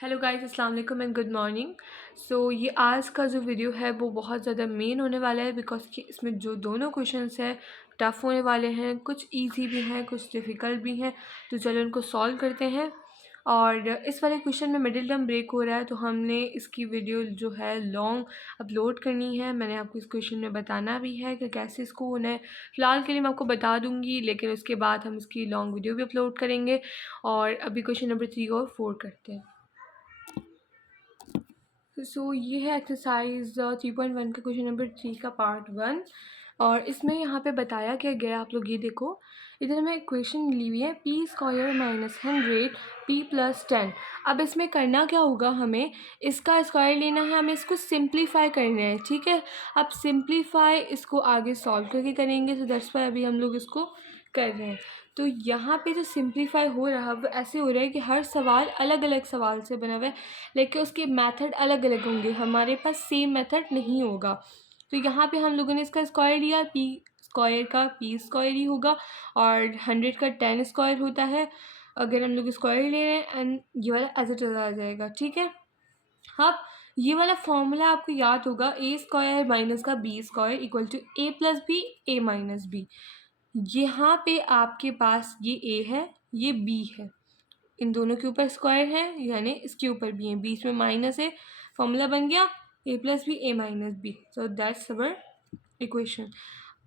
Hello guys, अस्सलाम वालेकुम and good morning. ये आज का जो वीडियो है वो बहुत ज़्यादा मेन होने वाला है बिकॉज कि इसमें जो दोनों क्वेश्चंस हैं टफ़ होने वाले हैं, कुछ इजी भी हैं कुछ डिफ़िकल्ट भी हैं। तो चलो उनको सॉल्व करते हैं। और इस वाले क्वेश्चन में मिडिल टर्म ब्रेक हो रहा है तो हमने इसकी वीडियो जो है लॉन्ग अपलोड करनी है। मैंने आपको इस क्वेश्चन में बताना भी है कि कैसे इसको होना है। फ़िलहाल के लिए मैं आपको बता दूँगी, लेकिन उसके बाद हम इसकी लॉन्ग वीडियो भी अपलोड करेंगे। और अभी क्वेश्चन नंबर 3 और 4 करते हैं। ये है एक्सरसाइज 3.1 का क्वेश्चन नंबर 3 का पार्ट 1। और इसमें यहाँ पे बताया क्या गया, आप लोग ये देखो। इधर हमें इक्वेशन ली हुई है p² - 100 p+10। अब इसमें करना क्या होगा, हमें इसका स्क्वायर लेना है, हमें इसको सिंप्लीफाई करना है। ठीक है, अब सिंप्लीफाई इसको आगे सॉल्व करके करेंगे। तो दैट्स वाई अभी हम लोग इसको कर रहे हैं। तो यहाँ पे जो सिंप्लीफाई हो रहा है वो ऐसे हो रहा है कि हर सवाल अलग अलग सवाल से बना हुआ है, लेकिन उसके मेथड अलग अलग होंगे, हमारे पास सेम मेथड नहीं होगा। तो यहाँ पे हम लोगों ने इसका स्क्वायर लिया, p² का p² ही होगा और 100 का 10 स्क्वायर होता है। अगर हम लोग स्क्वायर ले रहे हैं एंड ये वाला एज इट इज आ जाएगा। ठीक है, अब ये वाला फॉर्मूला आपको याद होगा, a² माइनस का b² equal to a+b a-b। यहाँ पे आपके पास ये a है, ये b है, इन दोनों के ऊपर स्क्वायर है यानी इसके ऊपर भी है, बीच में माइनस है, फॉर्मूला बन गया a+b a-b। So that's our equation.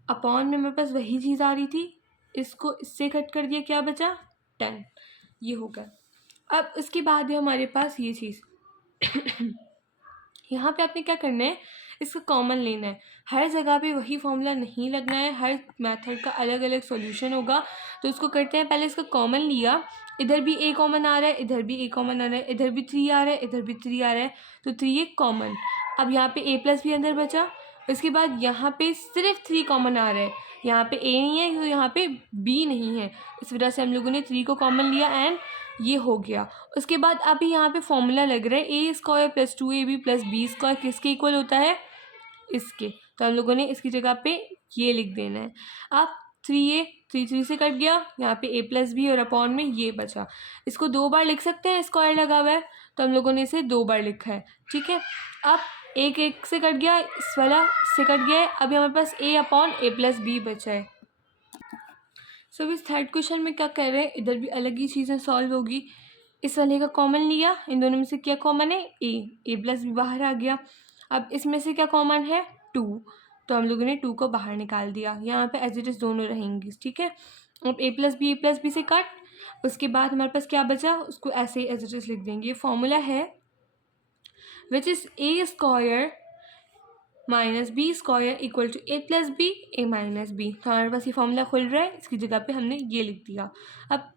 Upon में मेरे पास वही चीज़ आ रही थी, इसको इससे कट कर दिया, क्या बचा 10। ये हो गया। अब इसके बाद है हमारे पास ये चीज़ यहाँ पे आपने क्या करना है, इसका कॉमन लेना है। हर जगह पे वही फॉर्मूला नहीं लगना है, हर मेथड का अलग अलग सॉल्यूशन होगा। तो इसको करते हैं, पहले इसका कॉमन लिया, इधर भी a कॉमन आ रहा है, इधर भी a कॉमन आ रहा है, इधर भी 3 आ रहा है, इधर भी 3 आ रहा है, तो 3 एक कॉमन। अब यहाँ पे a+b अंदर बचा। इसके बाद यहाँ पे सिर्फ 3 कॉमन आ रहा है, यहाँ पे a नहीं है तो यहाँ पे b नहीं है, इस वजह से हम लोगों ने 3 को कॉमन लिया एंड ये हो गया। उसके बाद अभी यहाँ पे फॉर्मूला लग रहा है a² + 2ab + b² किसके इक्वल होता है, इसके। तो हम लोगों ने इसकी जगह पे ये लिख देना है। अब 3a 3 से कट गया, यहाँ पे a+b और अपॉन में ये बचा। इसको 2 बार लिख सकते हैं, स्क्वायर लगा हुआ है तो हम लोगों ने इसे 2 बार लिखा है। ठीक है, अब एक से कट गया, इस वाला से कट गया है, अभी हमारे पास a/a+b बचा है। इस थर्ड क्वेश्चन में क्या कर रहे हैं, इधर भी अलग ही चीज़ें सॉल्व होगी। इस वाले का कॉमन लिया, इन दोनों में से क्या कॉमन है, a+b बाहर आ गया। अब इसमें से क्या कॉमन है 2, तो हम लोगों ने 2 को बाहर निकाल दिया, यहाँ पे एज इट इज़ दोनों रहेंगी। ठीक है, अब a+b से कट, उसके बाद हमारे पास क्या बचा, उसको ऐसे ही एज इट इज़ लिख देंगे। ये फॉर्मूला है which is a² - b² equal to a+b a-b। तो हमारे पास ये फॉर्मूला खुल रहा है, इसकी जगह पे हमने ये लिख दिया। अब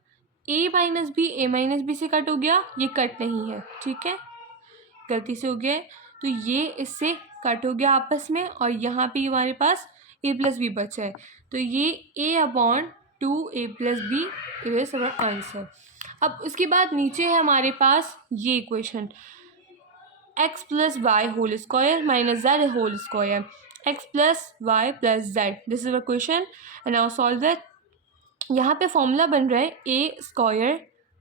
a-b a-b से कट हो गया, ये कट नहीं है, ठीक है, गलती से हो गया है, तो ये इससे कट हो गया आपस में, और यहाँ पे हमारे पास a+b बचा है, तो ये a/2 a+b is our answer. अब उसके बाद नीचे है हमारे पास ये equation x + y whole square minus z whole square, x + y + z, this is a question and now solve that. यहाँ पे फॉर्मूला बन रहा है a²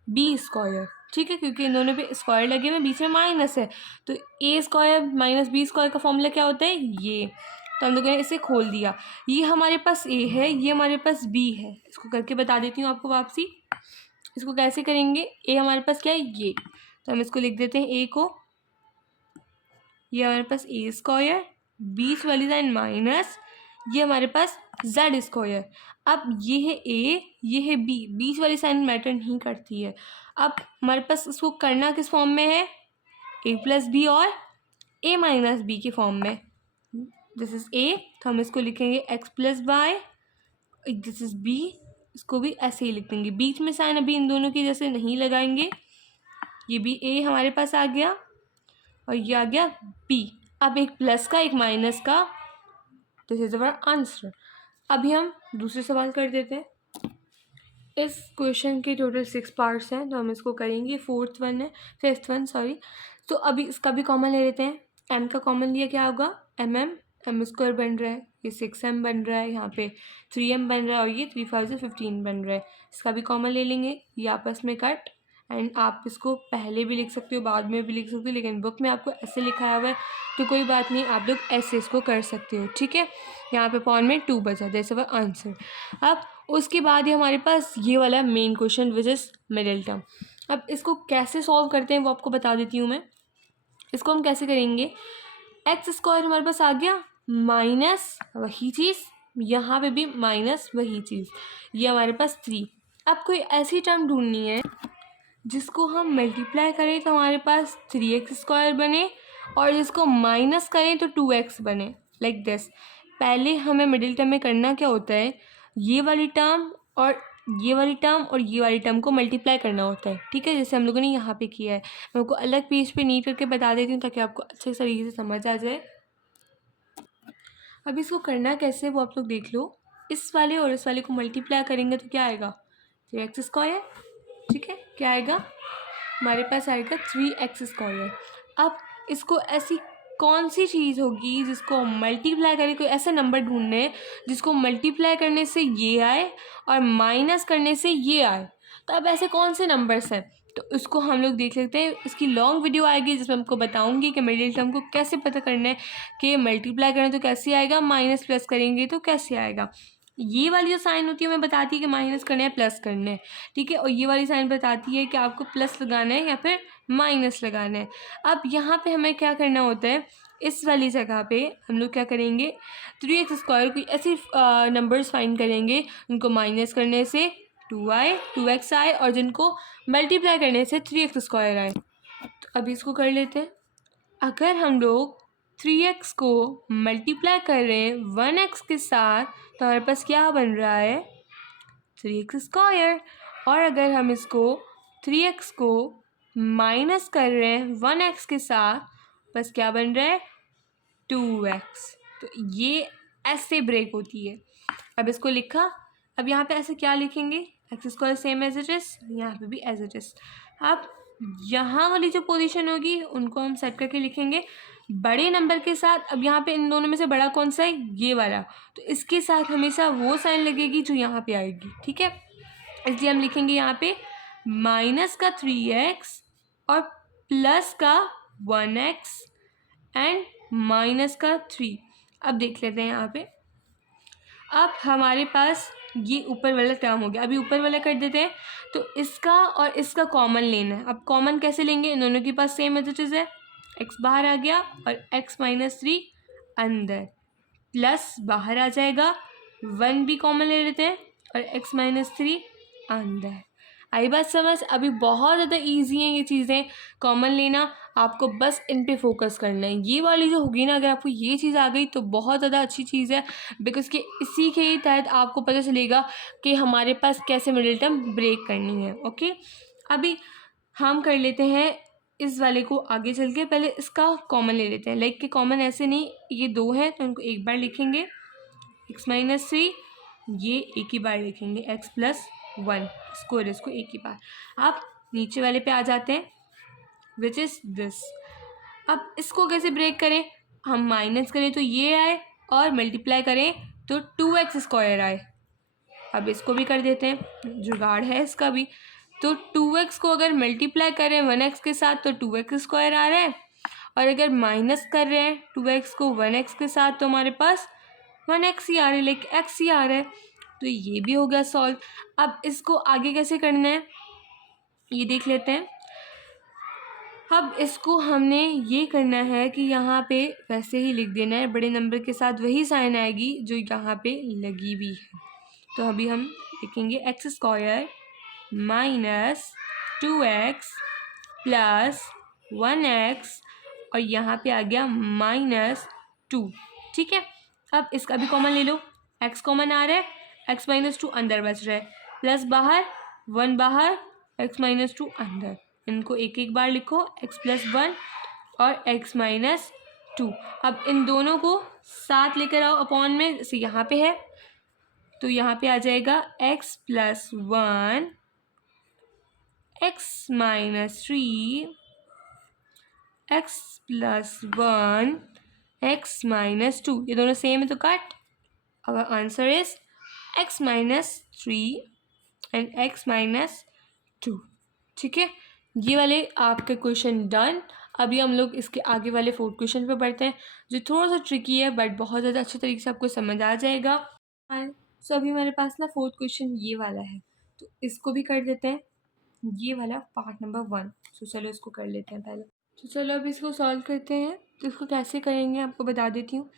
b²। ठीक है, क्योंकि इन दोनों पे स्क्वायर लगे हुए, बीच में माइनस है, तो a² - b² का फॉर्मूला क्या होता है, ये। तो हम लोगों ने इसे खोल दिया, ये हमारे पास a है, ये हमारे पास b है। इसको करके बता देती हूँ आपको वापसी, इसको कैसे करेंगे। a हमारे पास क्या है, ये, तो हम इसको लिख देते हैं a को, ये हमारे पास a², बीच वाली लाइन माइनस, ये हमारे पास z²। अब ये है a, ये है b, बीच वाली साइन मैटर नहीं करती है। अब हमारे पास इसको करना किस फॉर्म में है, a+b और a-b के फॉर्म में। दिस इज a, तो हम इसको लिखेंगे x + y, this is b, इसको भी ऐसे ही लिख देंगे, बीच में साइन अभी इन दोनों की जैसे नहीं लगाएंगे। ये भी a हमारे पास आ गया और ये आ गया b। अब एक प्लस का एक माइनस का, दिस इज अवर आंसर। अभी हम दूसरे सवाल कर देते हैं। इस क्वेश्चन के टोटल 6 पार्ट्स हैं, तो हम इसको करेंगे। Fifth one sorry. तो अभी इसका भी कॉमन ले लेते हैं, m का कॉमन लिया, क्या होगा m² बन रहा है, ये 6m बन रहा है, यहाँ पे 3m बन रहा है, और ये 3 5 15 बन रहा है। इसका भी कॉमन ले लेंगे, ये आपस में कट एंड आप इसको पहले भी लिख सकते हो, बाद में भी लिख सकते हो, लेकिन बुक में आपको ऐसे लिखा हुआ है तो कोई बात नहीं, आप लोग ऐसे इसको कर सकते हो, ठीक है। यहाँ पे पॉइंट में 2 बचा, दैट्स अवर आंसर। अब उसके बाद ही हमारे पास ये वाला main question which is middle term. अब इसको कैसे सॉल्व करते हैं वो आपको बता देती हूँ मैं। इसको हम कैसे करेंगे, एक्स स्क्वायर हमारे पास आ गया माइनस वही चीज़, यहाँ पे भी माइनस वही चीज़, ये हमारे पास 3। अब कोई ऐसी टर्म ढूंढनी है जिसको हम मल्टीप्लाई करें तो हमारे पास 3x² बने, और जिसको माइनस करें तो 2x बने, लाइक दिस। पहले हमें मिडिल टर्म में करना क्या होता है, ये वाली टर्म और ये वाली टर्म और ये वाली टर्म को मल्टीप्लाई करना होता है, ठीक है, जैसे हम लोगों ने यहाँ पे किया है। मैं आपको अलग पेज पे नीट करके बता देती हूँ ताकि आपको अच्छे तरीके से समझ आ जाए। अब इसको करना कैसे वो आप लोग देख लो। इस वाले और इस वाले को मल्टीप्लाई करेंगे तो क्या आएगा, 3x², ठीक है। क्या आएगा, हमारे पास आएगा 3x²। अब इसको ऐसी कौन सी चीज़ होगी जिसको मल्टीप्लाई करें, कोई ऐसा नंबर ढूंढने जिसको मल्टीप्लाई करने से ये आए और माइनस करने से ये आए। तो अब ऐसे कौन से नंबर्स हैं, तो उसको हम लोग देख सकते हैं। इसकी लॉन्ग वीडियो आएगी जिसमें हमको बताऊंगी कि मिडिल टर्म को कैसे पता करना है, कि मल्टीप्लाई करें तो कैसे आएगा, माइनस प्लस करेंगे तो कैसे आएगा। ये वाली जो साइन होती है हमें बताती है कि माइनस करना है प्लस करना है, ठीक है, और ये वाली साइन बताती है कि आपको प्लस लगाना है या फिर माइनस लगाना है। अब यहाँ पे हमें क्या करना होता है, इस वाली जगह पे हम लोग क्या करेंगे, 3x² कोई ऐसी नंबर्स फाइंड करेंगे उनको माइनस करने से 2x आए और जिनको मल्टीप्लाई करने से 3x² आए। तो अभी इसको कर लेते हैं। अगर हम लोग 3x को मल्टीप्लाई कर रहे हैं 1x के साथ तो हमारे पास क्या बन रहा है, 3x²। और अगर हम इसको 3x को माइनस कर रहे हैं 1x के साथ, बस क्या बन रहा है, 2x। तो ये ऐसे ब्रेक होती है। अब इसको लिखा, अब यहाँ पे ऐसे क्या लिखेंगे, x² same as it is, यहाँ पे भी एज इट इज़। अब यहाँ वाली जो पोजीशन होगी उनको हम सेट करके लिखेंगे बड़े नंबर के साथ। अब यहाँ पे इन दोनों में से बड़ा कौन सा है, ये वाला, तो इसके साथ हमेशा वो साइन लगेगी जो यहाँ पे आएगी, ठीक है। इसलिए हम लिखेंगे यहाँ पे माइनस का 3x और प्लस का 1x एंड माइनस का 3। अब देख लेते हैं यहाँ पे, अब हमारे पास ये ऊपर वाला टर्म हो गया। अभी ऊपर वाला कर देते हैं, तो इसका और इसका कॉमन लेना है। अब कॉमन कैसे लेंगे, इन दोनों के पास सेम एज है, x बाहर आ गया और x माइनस 3 अंदर, प्लस बाहर आ जाएगा, 1 भी कॉमन ले लेते हैं और x माइनस 3 अंदर। आई बात समझ। अभी बहुत ज़्यादा इजी हैं ये चीज़ें कॉमन लेना, आपको बस इन पे फोकस करना है। ये वाली जो होगी ना, अगर आपको ये चीज़ आ गई तो बहुत ज़्यादा अच्छी चीज़ है, बिकॉज कि इसी के ही तहत आपको पता चलेगा कि हमारे पास कैसे मिडिल टर्म ब्रेक करनी है। ओके, अभी हम कर लेते हैं इस वाले को आगे चल के, पहले इसका कॉमन ले लेते हैं। लाइक कि कॉमन ऐसे नहीं, ये 2 हैं तो इनको एक बार लिखेंगे, x माइनस 3, ये एक ही बार लिखेंगे x प्लस 1, इसको एक ही बार। आप नीचे वाले पे आ जाते हैं विच इज़ दिस। अब इसको कैसे ब्रेक करें, हम माइनस करें तो ये आए और मल्टीप्लाई करें तो 2x² आए। अब इसको भी कर देते हैं, जुगाड़ है इसका भी। तो 2x को अगर मल्टीप्लाई करें 1x के साथ तो 2x² आ रहा है, और अगर माइनस कर रहे हैं 2x को 1x के साथ तो हमारे पास 1x ही आ रहा है, लाइक x ही आ रहा है। तो ये भी हो गया सॉल्व। अब इसको आगे कैसे करना है ये देख लेते हैं। अब इसको हमने ये करना है कि यहाँ पे वैसे ही लिख देना है, बड़े नंबर के साथ वही साइन आएगी जो यहाँ पे लगी भी है। तो अभी हम लिखेंगे x² minus 2x plus 1x और यहाँ पे आ गया माइनस 2, ठीक है। अब इसका भी कॉमन ले लो, x कॉमन आ रहा है, x माइनस 2 अंदर बच रहा है, प्लस बाहर 1 बाहर, x माइनस 2 अंदर। इनको एक एक बार लिखो, x प्लस 1 और x माइनस 2। अब इन दोनों को साथ लेकर आओ अपॉन में, जैसे यहाँ पे है तो यहाँ पे आ जाएगा x plus 1, x minus 3, x plus 1, x minus 2। ये दोनों सेम है तो cut. Our answer is x minus 3 and x minus 2। ठीक है, ये वाले आपके क्वेश्चन डन। अभी हम लोग इसके आगे वाले फोर्थ क्वेश्चन पे बढ़ते हैं, जो थोड़ा सा ट्रिकी है बट बहुत ज़्यादा अच्छे तरीके से आपको समझ आ जाएगा। सो अभी हमारे पास ना फोर्थ क्वेश्चन ये वाला है, तो इसको भी कर देते हैं, ये वाला पार्ट नंबर 1। सो चलो इसको कर लेते हैं पहले। तो चलो अब इसको सॉल्व करते हैं। तो इसको कैसे करेंगे आपको बता देती हूँ।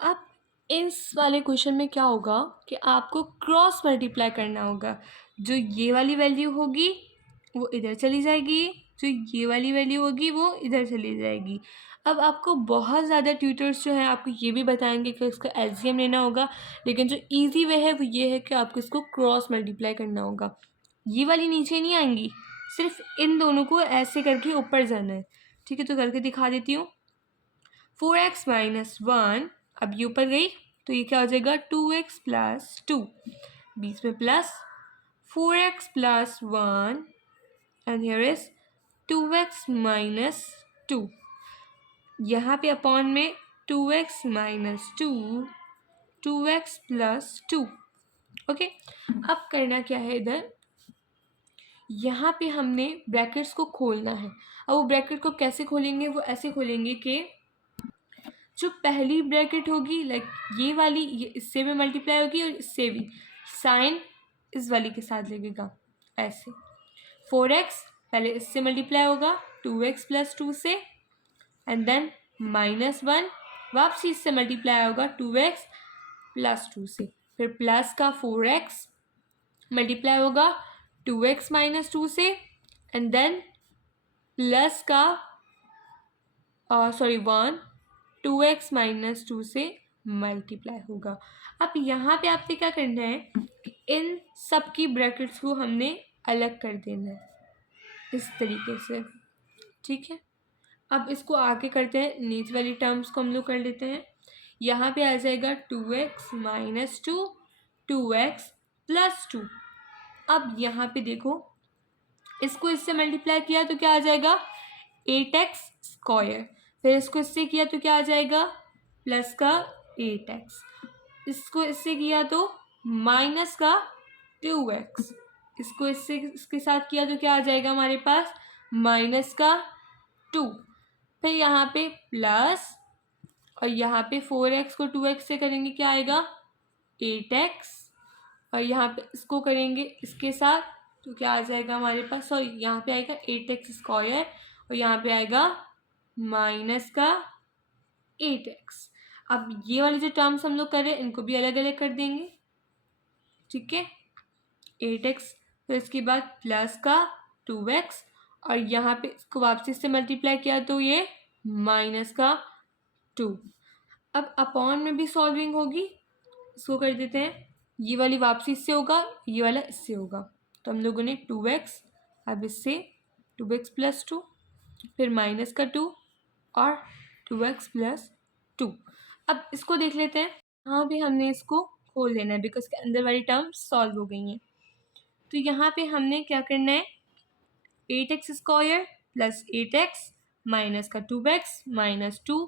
आप इस वाले क्वेश्चन में क्या होगा कि आपको क्रॉस मल्टीप्लाई करना होगा। जो ये वाली वैल्यू होगी वो इधर चली जाएगी, जो ये वाली वैल्यू होगी वो इधर चली जाएगी। अब आपको बहुत ज़्यादा ट्यूटर्स जो हैं आपको ये भी बताएंगे कि इसका एलसीएम लेना होगा, लेकिन जो इजी वे है वो ये है कि आपको इसको क्रॉस मल्टीप्लाई करना होगा। ये वाली नीचे नहीं आएंगी, सिर्फ इन दोनों को ऐसे करके ऊपर जाना है। ठीक है, तो करके दिखा देती हूँ। 4x माइनस 1, अब ये ऊपर गई तो ये क्या हो जाएगा 2x प्लस 2, बीच में plus 4x plus 1 and here is 2x minus 2। यहाँ पे अपॉन में 2x minus 2, 2x plus 2। Okay, अब करना क्या है, इधर यहाँ पे हमने ब्रैकेट्स को खोलना है। अब वो ब्रैकेट को कैसे खोलेंगे, वो ऐसे खोलेंगे कि जो पहली ब्रैकेट होगी लाइक ये वाली, ये इससे भी मल्टीप्लाई होगी और इससे भी, साइन इस वाली के साथ लगेगा ऐसे। 4x पहले इससे मल्टीप्लाई होगा 2x प्लस 2 से, एंड देन माइनस 1 वापसी इससे मल्टीप्लाई होगा 2x प्लस 2 से, फिर प्लस का 4x मल्टीप्लाई होगा 2x माइनस 2 से, एंड देन प्लस का 1 2x माइनस 2 से मल्टीप्लाई होगा। अब यहाँ पे आपने क्या करना है कि इन सब की ब्रैकेट्स को हमने अलग कर देना है इस तरीके से। ठीक है, अब इसको आगे करते हैं, नीचे वाली टर्म्स को हम लोग कर लेते हैं। यहाँ पे आ जाएगा 2x माइनस 2, 2x प्लस 2। अब यहाँ पे देखो, इसको इससे मल्टीप्लाई किया तो क्या आ जाएगा 8x स्क्वायर, फिर इसको इससे किया तो क्या आ जाएगा प्लस का 8x, इसको इससे किया तो माइनस का 2x, इसको इससे इसके साथ किया तो क्या आ जाएगा हमारे पास माइनस का 2, फिर यहाँ पे प्लस, और यहाँ पे 4x को 2x से करेंगे क्या आएगा 8x, और यहाँ पे इसको करेंगे इसके साथ तो क्या आ जाएगा हमारे पास, सॉरी यहाँ पे आएगा 8x स्क्वायर और यहाँ पे आएगा माइनस का 8x। अब ये वाले जो टर्म्स हम लोग करें इनको भी अलग अलग कर देंगे। ठीक है, 8x, फिर इसके बाद प्लस का 2x, और यहाँ पे इसको वापसी से मल्टीप्लाई किया तो ये माइनस का 2। अब अपॉन में भी सॉल्विंग होगी, इसको कर देते हैं, ये वाली वापसी इससे होगा, ये वाला इससे होगा, तो हम लोगों ने 2x, अब इससे 2x प्लस 2, फिर माइनस का 2 और 2x प्लस 2। अब इसको देख लेते हैं, यहाँ भी हमने इसको खोल देना है बिकॉज के अंदर वाली टर्म सॉल्व हो गई हैं। तो यहाँ पे हमने क्या करना है 8x square plus 8x minus का 2x minus 2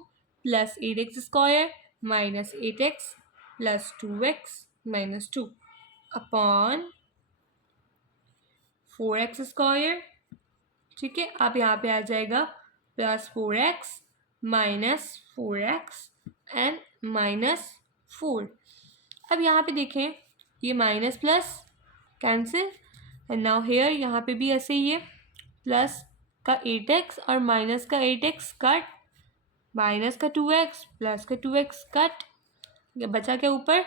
plus 8x square minus 8x plus 2x minus 2 upon 4x square. ठीक है, अब यहाँ पे आ जाएगा plus 4x minus 4x and minus 4। अब यहाँ पे देखें ये minus plus cancel, and now here यहाँ पे भी ऐसे ही है, प्लस का 8x और माइनस का 8x कट, माइनस का 2x प्लस का 2x कट, ये बचा क्या ऊपर,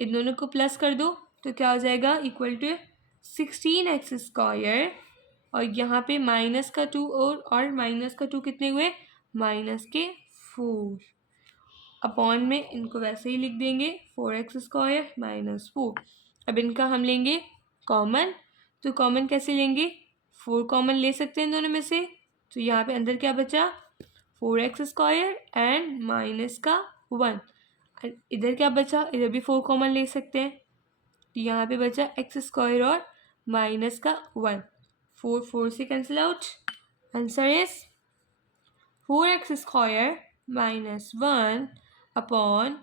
इन दोनों को प्लस कर दो तो क्या हो जाएगा इक्वल टू 16x स्क्वायर, और यहाँ पे माइनस का 2 और माइनस का 2 कितने हुए माइनस के 4, अपॉन में इनको वैसे ही लिख देंगे 4x स्क्वायर माइनस 4। अब इनका हम लेंगे कॉमन, तो कॉमन कैसे लेंगे 4 कॉमन ले सकते हैं इन दोनों में से, तो यहाँ पे अंदर क्या बचा 4x स्क्वायर एंड माइनस का 1, इधर क्या बचा, इधर भी 4 कॉमन ले सकते हैं, तो यहाँ पे बचा x स्क्वायर और माइनस का 1, 4 4 से cancel out, answer is 4x square minus 1 upon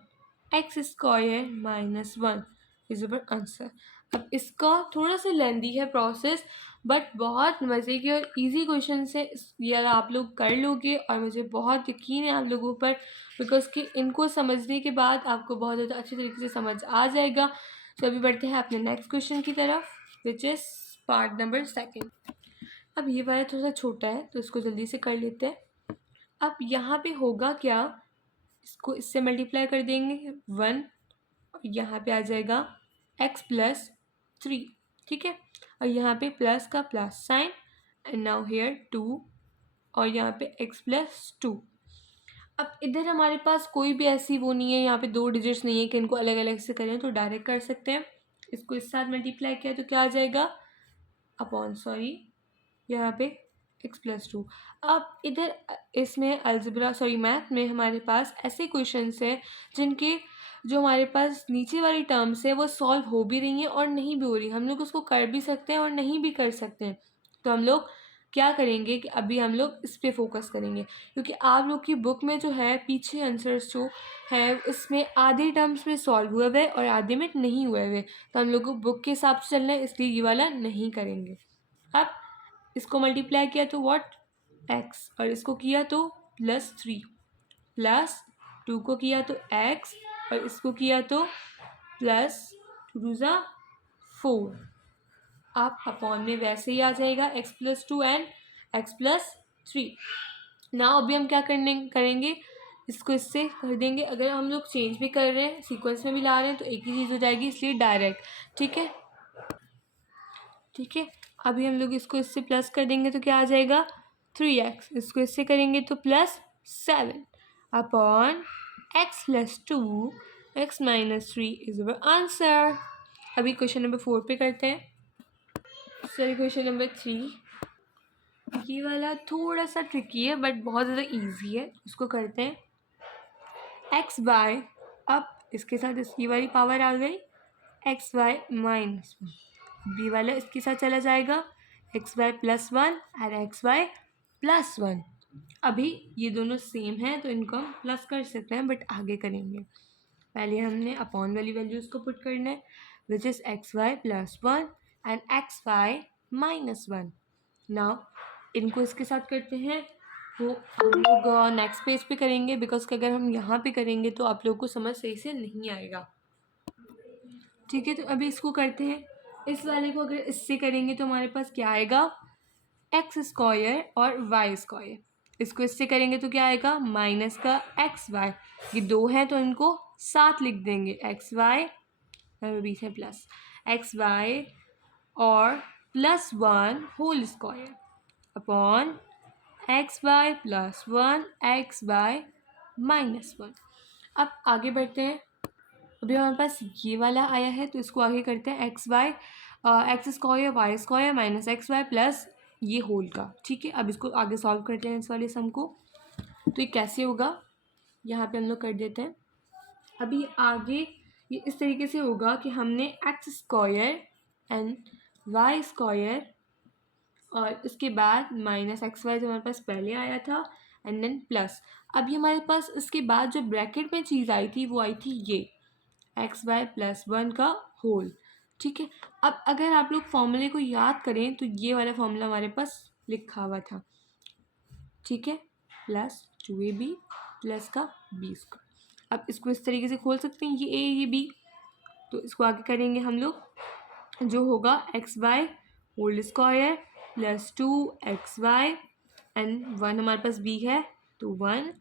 x square minus 1 is our answer. अब इसका थोड़ा सा लेंदी है प्रोसेस, बट बहुत मज़े के और इजी क्वेश्चन है। ये अगर आप लोग कर लोगे, और मुझे बहुत यकीन है आप लोगों पर, बिकॉज कि इनको समझने के बाद आपको बहुत ज़्यादा अच्छे तरीके से समझ आ जाएगा। तो अभी बढ़ते हैं अपने नेक्स्ट क्वेश्चन की तरफ, विच इज़ पार्ट नंबर 2। अब ये वाला थोड़ा सा छोटा है तो इसको जल्दी से कर लेते हैं। अब यहाँ पे होगा क्या, इसको इससे मल्टीप्लाई कर देंगे 1, और यहाँ पे आ जाएगा x+3, ठीक है। और यहाँ पे प्लस का plus sign, and now here 2, और यहाँ पे x+2। अब इधर हमारे पास कोई भी ऐसी वो नहीं है, यहाँ पे 2 डिजिट्स नहीं है कि इनको अलग अलग से करें, तो डायरेक्ट कर सकते हैं। इसको इस साथ मल्टीप्लाई किया तो क्या आ जाएगा, अपॉन सॉरी यहाँ पे x+2। अब इधर इसमें अलजेब्रा सॉरी मैथ में हमारे पास ऐसे क्वेश्चंस हैं जिनके जो हमारे पास नीचे वाली टर्म्स है वो सॉल्व हो भी रही हैं और नहीं भी हो रही। हम लोग उसको कर भी सकते हैं और नहीं भी कर सकते हैं। तो हम लोग क्या करेंगे कि अभी हम लोग इस पे फोकस करेंगे, क्योंकि आप लोग की बुक में जो है पीछे आंसर्स जो है इसमें आधे टर्म्स में सॉल्व हुए हुए और आधे में नहीं हुए हुए। तो हम लोग को बुक के हिसाब से चलना है, इसलिए ये वाला नहीं करेंगे। अब इसको मल्टीप्लाई किया तो व्हाट, x, और इसको किया तो +3, +2 को किया तो x, और इसको किया तो +2 × 4। आप अपॉन में वैसे ही आ जाएगा x+2 एंड x+3। ना अभी हम क्या करेंगे, इसको इससे कर देंगे। अगर हम लोग चेंज भी कर रहे हैं, सीक्वेंस में भी ला रहे हैं, तो एक ही चीज़ हो जाएगी, इसलिए डायरेक्ट, ठीक है। ठीक है, अभी हम लोग इसको इससे प्लस कर देंगे तो क्या आ जाएगा 3x, इसको इससे करेंगे तो +7 upon x+2, x-3 is our answer. अभी क्वेश्चन नंबर 4 पे करते हैं, सॉरी क्वेश्चन नंबर 3। ये वाला थोड़ा सा ट्रिकी है बट बहुत ज़्यादा इजी है, इसको करते हैं। x/, अब इसके साथ इसकी वाली पावर आ गई xy -1, बी वाला इसके साथ चला जाएगा xy +1 और xy +1। अभी ये दोनों सेम हैं तो इनको हम प्लस कर सकते हैं, बट आगे करेंगे। पहले हमने अपॉन वाली वैल्यूज़ को पुट करना है, which is xy +1 and xy -1। Now इनको इसके साथ करते हैं, वो हम लोग नेक्स्ट पेज पे करेंगे, बिकॉज कि अगर हम यहाँ पे करेंगे तो आप लोगों को समझ सही से नहीं आएगा। ठीक है, तो अभी इसको करते हैं। इस वाले को अगर इससे करेंगे तो हमारे पास क्या आएगा, x² और y²। इसको इससे करेंगे तो क्या आएगा, माइनस का xy। ये 2 हैं तो इनको साथ लिख देंगे, xy बीच में प्लस xy और +1 whole square upon xy +1 xy -1। अब आगे बढ़ते हैं। अभी हमारे पास ये वाला आया है तो इसको आगे करते हैं, x² y² -xy प्लस ये होल का। ठीक है, अब इसको आगे सॉल्व करते हैं इस वाले सम को। तो ये कैसे होगा, यहाँ पे हम लोग कर देते हैं। अभी आगे ये इस तरीके से होगा कि हमने x² एंड y² और उसके बाद -xy जो हमारे पास पहले आया था एंड देन प्लस। अभी हमारे पास इसके बाद जो ब्रैकेट में चीज़ आई थी वो आई थी ये xy +1 का होल। ठीक है, अब अगर आप लोग फॉर्मूले को याद करें तो ये वाला फॉर्मूला हमारे पास लिखा हुआ था। ठीक है, +2ab प्लस का b²। अब इसको इस तरीके से खोल सकते हैं, ये a ये b। तो इसको आगे करेंगे हम लोग, जो होगा xy whole square +2xy and 1 हमारे पास b है तो 1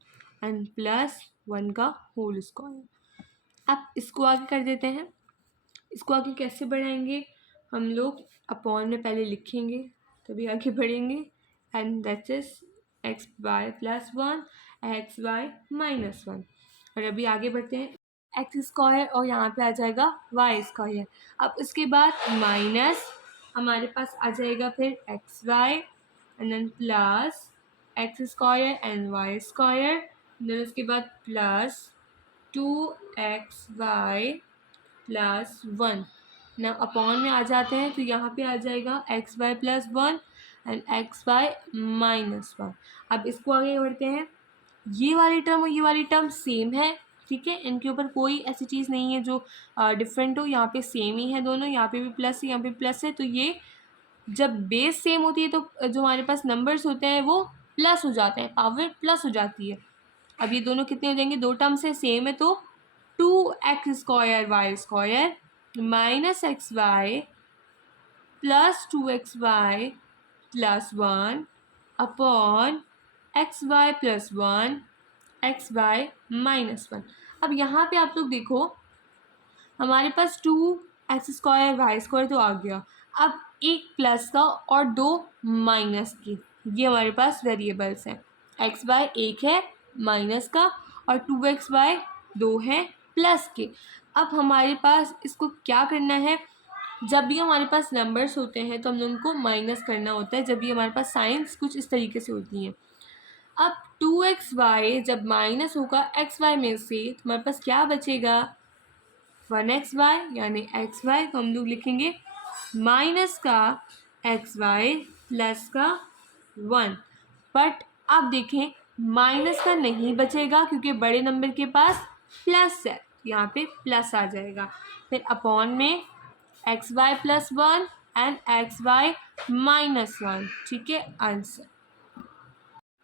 एंड +1 का होल स्क्वायर। अब इसको आगे कर देते हैं। इसको आगे कैसे बढ़ाएंगे, हम लोग अपॉन में पहले लिखेंगे तभी आगे बढ़ेंगे, and that is xy +1 xy -1। और अभी आगे बढ़ते हैं, x² और यहाँ पे आ जाएगा y²। अब इसके बाद माइनस हमारे पास आ जाएगा फिर xy and then plus x² and y², then उसके बाद प्लस 2xy +1। ना अपॉन में आ जाते हैं तो यहाँ पे आ जाएगा xy +1 एंड xy -1। अब इसको आगे बढ़ते हैं, ये वाली टर्म और ये वाली टर्म सेम है ठीक है, इनके ऊपर कोई ऐसी चीज़ नहीं है जो डिफरेंट हो, यहाँ पे सेम ही है दोनों, यहाँ पे भी प्लस है, यहाँ पे प्लस है। तो ये जब बेस सेम होती है तो जो हमारे पास नंबर्स होते हैं वो प्लस हो जाते हैं, पावर प्लस हो जाती है। अब ये दोनों कितने हो जाएंगे, दो टर्म से सेम है तो 2x² y² minus XY plus 2XY plus 1 upon XY plus 1 XY minus 1। अब यहाँ पे आप लोग देखो, हमारे पास 2x² y² तो आ गया। अब एक प्लस का और दो माइनस की, ये हमारे पास वेरिएबल्स हैं। XY एक है माइनस का और 2XY दो हैं प्लस के। अब हमारे पास इसको क्या करना है, जब भी हमारे पास नंबर्स होते हैं तो हम लोगों को माइनस करना होता है, जब भी हमारे पास साइंस कुछ इस तरीके से होती हैं। अब 2XY जब माइनस होगा XY में से तो हमारे पास क्या बचेगा, 1XY, यानी XY को हम लोग लिखेंगे माइनस का XY प्लस का 1। बट अब देखें माइनस का नहीं बचेगा क्योंकि बड़े नंबर के पास प्लस है, यहाँ पे प्लस आ जाएगा। फिर अपॉन में XY plus 1 and XY minus 1। ठीक है, आंसर।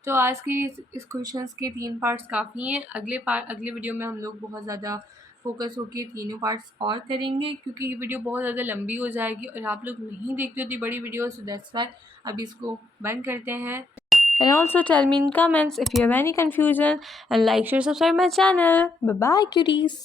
तो आज की इस क्वेश्चंस के 3 पार्ट्स काफ़ी हैं। अगले वीडियो में हम लोग बहुत ज़्यादा फोकस होकर तीनों पार्ट्स और करेंगे क्योंकि ये वीडियो बहुत ज़्यादा लंबी हो जाएगी और आप लोग नहीं देखते होती बड़ी वीडियो, सो दैट्स वाई अभी इसको बंद करते हैं। And also tell me in comments if you have any confusion and like, share, subscribe my channel. Bye bye cuties.